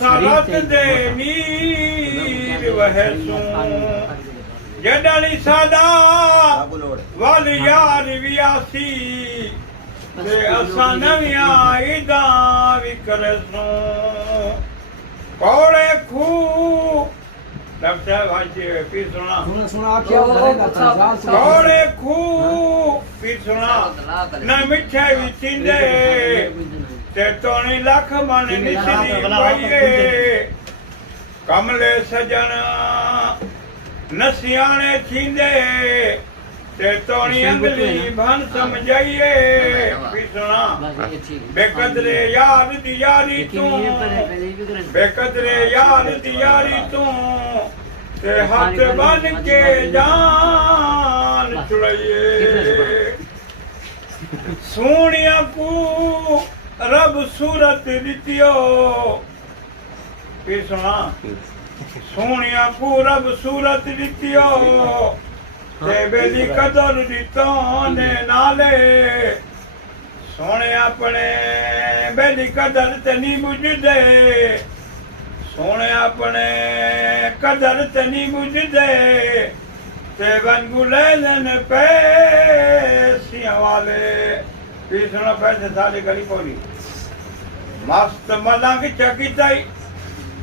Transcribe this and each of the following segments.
सारत दे नीर वहसू जडली सादा वल यार वियासी ते असा नविया इदा विकरसू कोड़े खू डॉक्टर भाई फिर सुना कोड़े खू फिर सुना न मिठे विचिंदे ते तोनी लख मन निसनी पाइए कमले सजन नसियाने थींदे ते तोनी अंगली भन समझाइए फिर सुना बेकदरे यार दी यारी तू बेकदरे यार दी यारी तू ते हाथ बन के जान छुड़ाइए सोनिया को रब सूरत दितियो फिर सुना सोनिया को रब सूरत दितियो ते बेली कदर दितो ने नाले सोने अपने बेली कदर ते नी बुझदे सोने अपने कदर ते नी बुझदे ते वंगुले ने पैसियां वाले फिर सुना पैसे साले गली पौड़ी मस्त मलंग चकिताई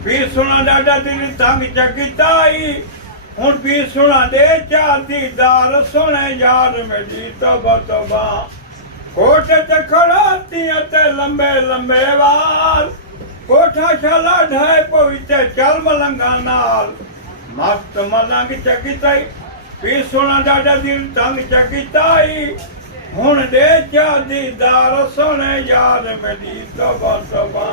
फिर सुना डाडा दिल तंग चकिताई हुण फिर सुना दे चार दीदार सोने यार मेरी तबा तबा कोठे ते खड़ाती ते लंबे लंबे वाल कोठा शाला ढाए पविते चल मलंगा नाल मस्त मलंग चकिताई फिर सुना डाडा दिल तंग चकिताई हुण दे चार दीदार सोने यार मेरी तबा तबा